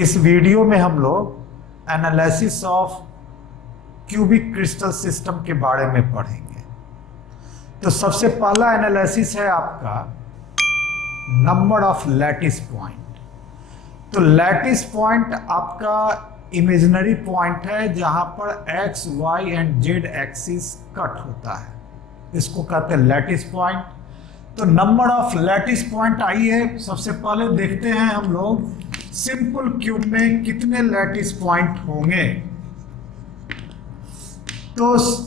इस वीडियो में हम लोग analysis of cubic crystal system के बारे में पढ़ेंगे। तो सबसे पहला एनालिसिस है आपका नंबर ऑफ लैटिस पॉइंट। तो लैटिस पॉइंट आपका इमेजिनरी पॉइंट है जहां पर X Y and Z axis cut होता है, इसको कहते हैं लैटिस पॉइंट। तो नंबर ऑफ लैटिस पॉइंट आइए सबसे पहले देखते हैं हम लोग सिंपल क्यूब में कितने लैटिस पॉइंट होंगे। तो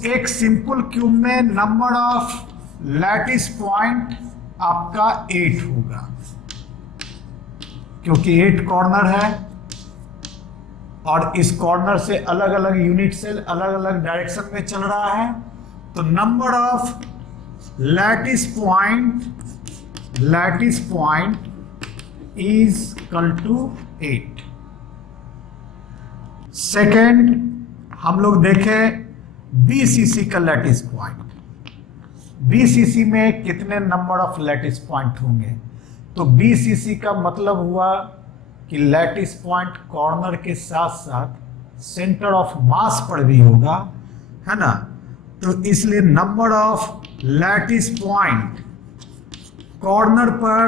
एक सिंपल क्यूब में नंबर ऑफ लैटिस पॉइंट आपका 8 होगा, क्योंकि 8 कॉर्नर है और इस कॉर्नर से अलग अलग यूनिट सेल अलग अलग डायरेक्शन में चल रहा है। तो number of lattice point is equal to 8। Second हम लोग देखें BCC का लैटिस पॉइंट। BCC में कितने नंबर ऑफ लैटिस पॉइंट होंगे। तो BCC का मतलब हुआ कि लैटिस पॉइंट कॉर्नर के साथ साथ सेंटर ऑफ मास पर भी होगा, है ना। तो इसलिए number of lattice point corner पर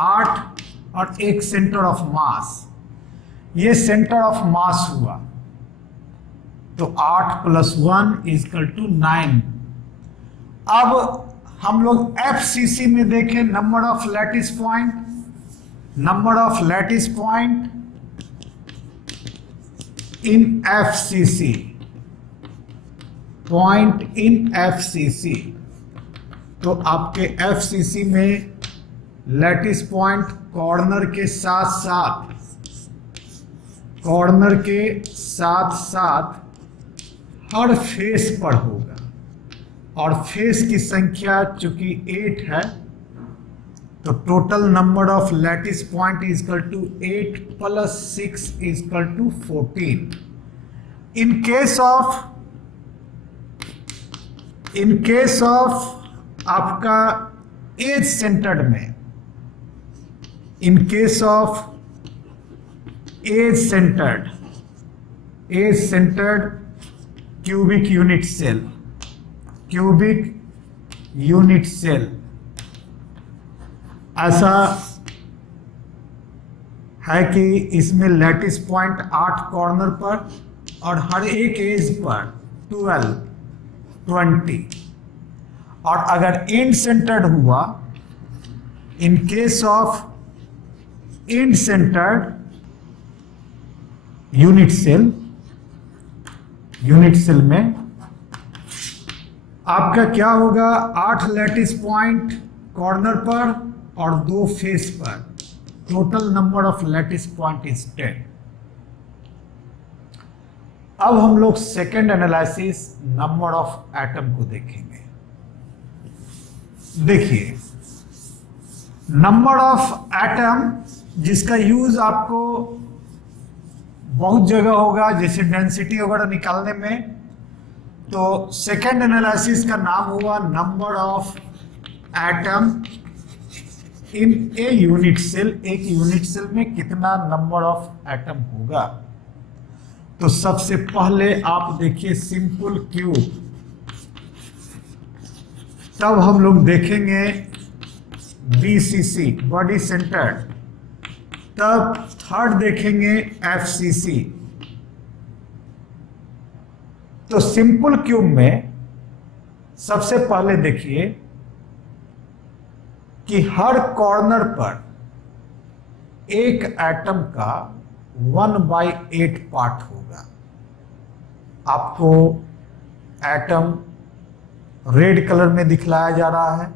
8 और एक सेंटर ऑफ मास, ये सेंटर ऑफ मास हुआ। तो 8 + 1 = 9। अब हम लोग FCC में देखें number of lattice point. Number of lattice point in FCC, point in FCC। तो आपके FCC में लैटिस पॉइंट कॉर्नर के साथ साथ हर फेस पर होगा, और फेस की संख्या चूंकि 8 है तो total number of lattice point is equal to 8 + 6 = 14। In case of आपका एज सेंटर्ड में, in case of edge centred cubic unit cell, ऐसा है कि इसमें लैटिस पॉइंट 8 कॉर्नर पर और हर एक एज पर 12, 20। और अगर इंड सेंटर्ड हुआ, in case of end centred unit cell में आपका क्या होगा, 8 लैटिस पॉइंट कॉर्नर पर और 2 फेस पर। Total number of lattice point is 10। अब हम लोग second analysis number of atom को देखेंगे। देखिए नंबर ऑफ एटम जिसका यूज आपको बहुत जगह होगा, जैसे डेंसिटी वगैरह निकालने में। तो सेकेंड एनालिसिस का नाम हुआ number of atom in a unit cell. एक यूनिट सेल में कितना नंबर ऑफ एटम होगा। तो सबसे पहले आप देखिए सिंपल क्यूब, तब हम लोग देखेंगे BCC बॉडी सेंटर्ड, तब थर्ड देखेंगे FCC। तो सिंपल क्यूब में सबसे पहले देखिए कि हर कॉर्नर पर एक एटम का 1/8 पार्ट होगा। आपको एटम रेड कलर में दिखलाया जा रहा है।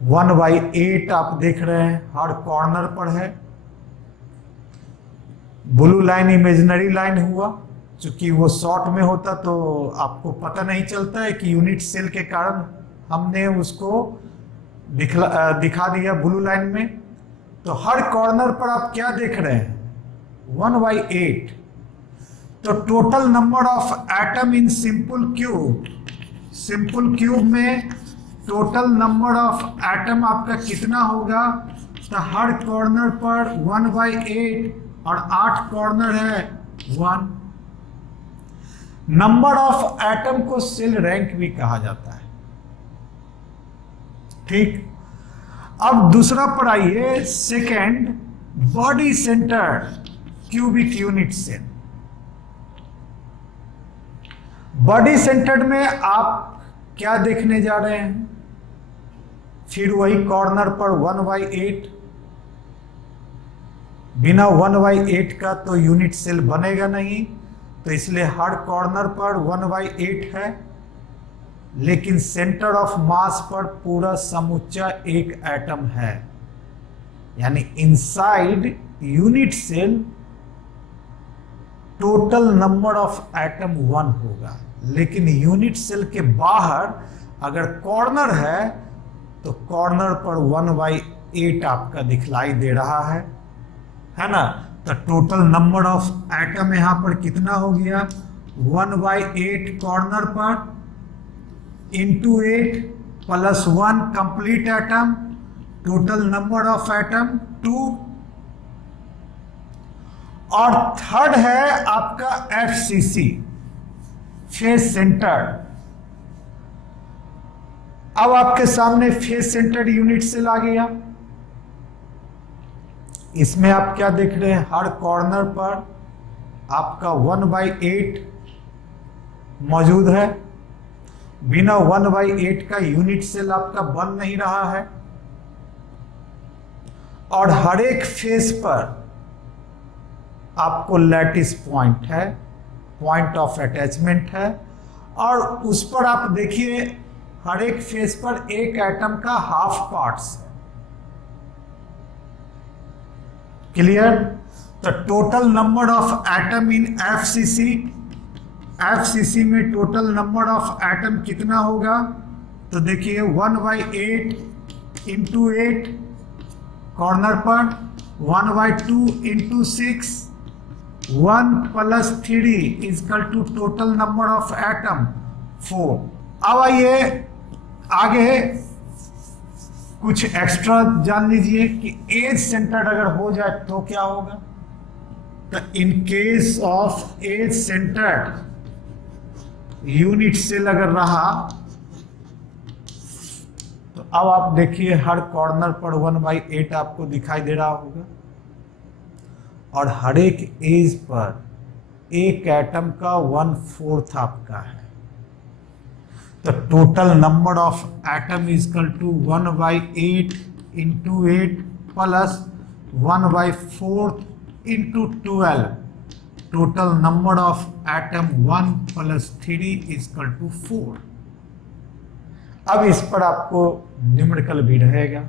1/8 आप देख रहे हैं हर कॉर्नर पर है। ब्लू लाइन इमेजिनरी लाइन हुआ, चूंकि वो शॉर्ट में होता तो आपको पता नहीं चलता है कि यूनिट सेल के कारण हमने उसको दिखा दिया ब्लू लाइन में। तो हर कॉर्नर पर आप क्या देख रहे हैं, 1/8। तो total number of atom in simple cube में टोटल नंबर ऑफ एटम आपका कितना होगा, तो हर कॉर्नर पर 1/8 और 8 कॉर्नर है 1। नंबर ऑफ एटम को सेल रैंक भी कहा जाता है। ठीक, अब दूसरा पर आइए, second, body centre cubic unit cell. Body centred में आप क्या देखने जा रहे हैं? फिर वही कॉर्नर पर 1/8। बिना 1/8 का तो यूनिट सेल बनेगा नहीं, तो इसलिए हर कॉर्नर पर 1/8 है, लेकिन सेंटर ऑफ मास पर पूरा समूचा एक एटम है। यानी inside unit cell total number of atom 1 होगा, लेकिन यूनिट सेल के बाहर अगर कॉर्नर है तो कॉर्नर पर 1/8 आपका दिखलाई दे रहा है ना? तो टोटल नंबर ऑफ एटम यहां पर कितना हो गया? 1/8 कॉर्नर पर into 8 plus 1 complete atom, total number of atom 2। और थर्ड है आपका FCC, फेस सेंटर। अब आपके सामने फेस सेंटर्ड यूनिट सेल आ गया। इसमें आप क्या देख रहे हैं? हर कॉर्नर पर आपका 1/8 मौजूद है। बिना 1/8 का यूनिट सेल आपका बन नहीं रहा है। और हर एक फेस पर आपको लैटिस पॉइंट है, पॉइंट ऑफ अटैचमेंट है, और उस पर आप देखिए हर एक फेस पर एक एटम का हाफ पार्ट्स है। क्लियर? तो total number of atom in FCC में टोटल नंबर ऑफ एटम कितना होगा? तो देखिए 1/8 इंटू 8 कॉर्नर पर, 1/2 into 6, 1 plus 3 is equal to total number of atom 4। अब आइए आगे कुछ एक्स्ट्रा जान लीजिए कि एज सेंटर्ड अगर हो जाए तो क्या होगा। तो in case of edge centred unit cell अगर रहा तो अब आप देखिए हर कॉर्नर पर 1/8 आपको दिखाई दे रहा होगा, और हर एक एज पर एक एटम का 1/4 आपका है। तो total number of atom is equal to 1/8 into 8 plus 1/4 into 12। Total number of atom 1 plus 3 is equal to 4। अब इस पर आपको न्यूमेरिकल भी रहेगा।